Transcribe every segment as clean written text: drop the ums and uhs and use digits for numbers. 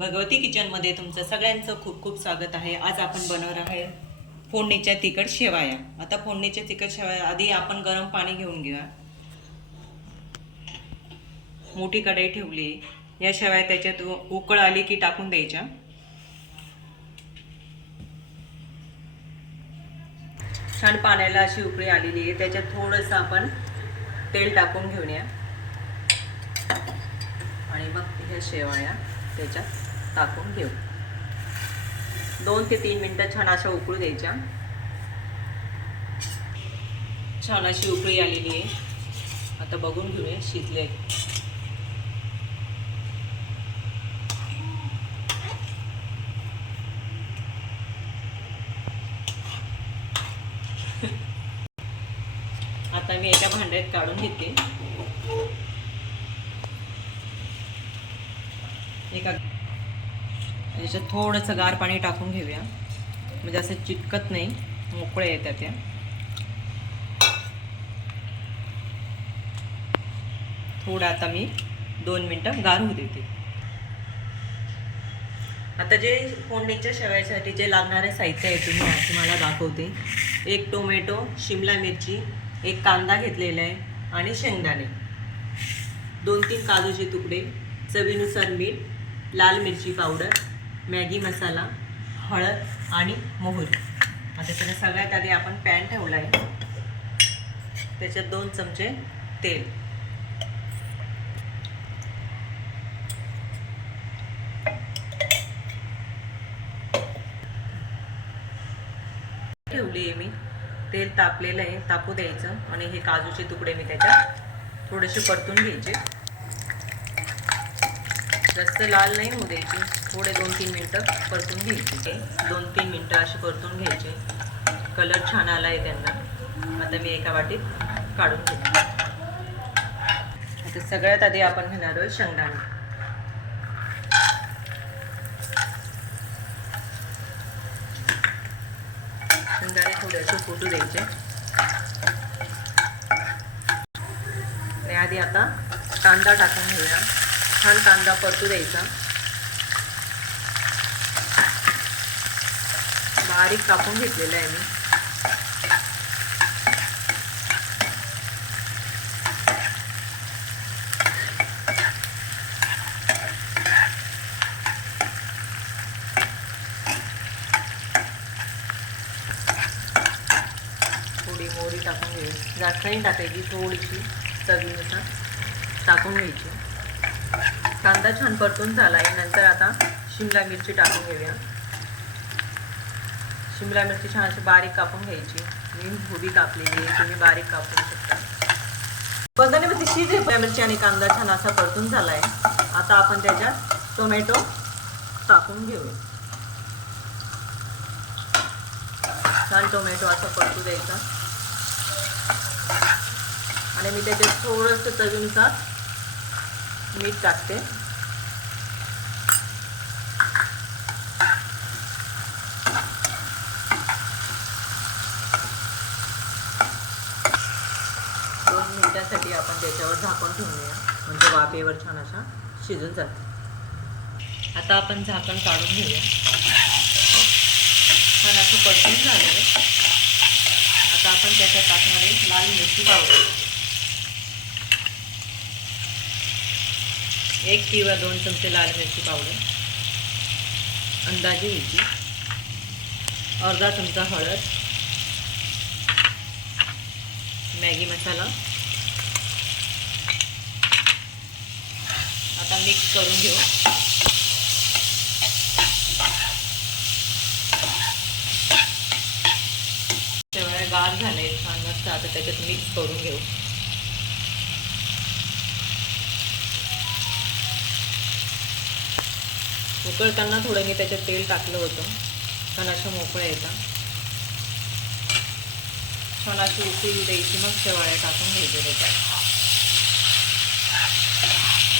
भगवती किचनमध्ये तुमचं सगळ्यांचं खूप खूप स्वागत आहे। आज आपण बनवणार आहे फोडणीच्या तिखट शेवया। आता फोडणीच्या तिखट शेवया आधी आपण गरम पाणी घेऊन घेऊया। मोठी कढई ठेवली, या शेवया त्याच्यात उकळ आली की टाकून द्यायच्या। छान पाण्याला अशी उकळी आलेली आहे, त्याच्यात थोडंसं आपण तेल टाकून घेऊया आणि मग ह्या शेवया त्याच्यात टाकून घेऊ। 2 ते 3 मिनिटं छान अशा उकळू द्यायच्या। छान अशी उकळी आलेली आहे, आता बघून घेऊया शिजले। आता मी एका भांड्यात काढून घेते। याच्यात थोडंसं गार पाणी टाकून घेऊया, म्हणजे असं चिटकत नाही, मोकळे येतात त्या। थोडं आता मी 2 मिनिटं गार होऊ देते। आता जे फोडणीच्या शेवयासाठी जे लागणारे साहित्य आहे तुम्ही आज तुम्हाला दाखवते। 1 टोमॅटो, शिमला मिरची, 1 कांदा घेतलेला आहे आणि शेंगदाणे, 2-3 काजूचे तुकडे, चवीनुसार मीठ, लाल मिरची पावडर, मॅगी मसाला, हळद आणि मोहरी। आता त्याला सगळ्यात आधी आपण पॅन ठेवला आहे, त्याच्यात 2 चमचे तेल, ठेवली आहे मी। तेल तापलेलं आहे, तापू द्यायचं आणि हे काजूचे तुकडे मी त्याच्यात थोडेसे परतून घ्यायचे। जास्त लाल नाही होऊ द्यायचे, थोडे 2-3 मिनिटं परतून घ्यायचे। 2-3 मिनिटं असे परतून घ्यायचे, कलर छान आला आहे त्यांना। आता मी एका वाटीत काढून घेते। आता सगळ्यात आधी आपण घेणार आहोत शेंगदाणे। शेंगदाणे थोडेसे फुटू द्यायचे आणि आधी आता कांदा टाकून घेऊया। छान कांदा परतू द्यायचा, बारीक कापून घेतलेला आहे मी। थोडी मोहरी टाकून घेऊ, जास्त नाही टाकायची, थोडीशी चवीनुसार टाकून घ्यायची। कांदा छान परतून झाला आहे, नंतर आता शिमला मिरची टाकून घेऊया। शिमला मिरची छान अशी बारीक कापून घ्यायची, मी उभी कापलेली आहे, तुम्ही बारीक कापू शकता। बघण्यामध्ये शिमला मिरची आणि कांदा छान असा परतून झाला आहे। आता आपण त्याच्यात टोमॅटो टाकून घेऊया। छान टोमॅटो असा परतू द्यायचा आणि मी त्याच्यात थोडंसं चवीनुसार मीठ टाकते। साठी आपण त्याच्यावर झाकण ठेवूया, म्हणजे वाफेवर छान अशा शिजून जाते। आता आपण झाकण काढून घेऊया। छान असं परतून झालं आहे। आता आपण त्याच्यात टाकणार आहे लाल मिरची पावडर, 1 किंवा 2 चमचे लाल मिरची पावडर अंदाजे घ्यायची, अर्धा चमचा हळद, मॅगी मसाला। आता मिक्स करून घेऊ। शेवया गार झाले छान मस्त, आता त्याच्यात मिक्स करून घेऊ। उकळताना थोडं मी त्याच्यात तेल टाकलं होतं, छान अशा मोकळ्या येतात। छान अशी उकळी द्यायची, मग शेवया टाकून घ्यायचे त्याच्यात।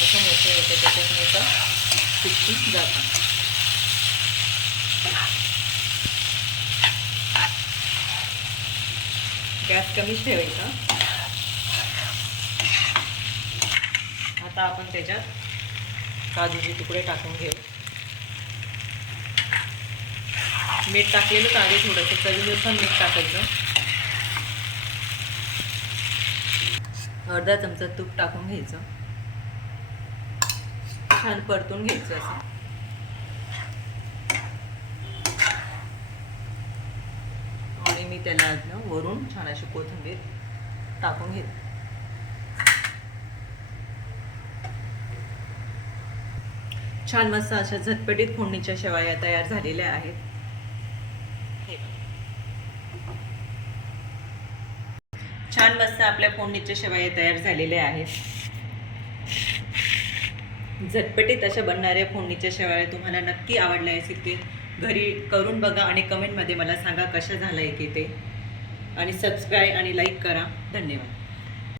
असं मोकळं येते, त्याच्यात नाही तर चिकटून जातात। गॅस कमीच ठेवायचा। आता आपण त्याच्यात काजूचे तुकडे टाकून घेऊ। मीठ टाकलेलं आधी थोडंसं चवीनुसार मीठ टाकायचं. अर्धा चमचा तूप टाकून घ्यायचं. छान परतून घ्यायचं असं. आणि मी त्याला वरून छान अशी कोथिंबीर टाकून घेते. छान मस्त अशा झटपटीत फोडणीच्या शेवया तयार झालेल्या आहेत. छान मस्त आपल्या फोडणीच्या शेवया तयार झालेल्या आहेत. झटपटीत अशा बनणाऱ्या फोडणीच्या शेवया तुम्हाला नक्की आवडल्या असतील ते घरी करून बघा आणि कमेंटमध्ये मला सांगा कशा झालं आहे की ते. आणि सबस्क्राईब आणि लाईक करा. धन्यवाद.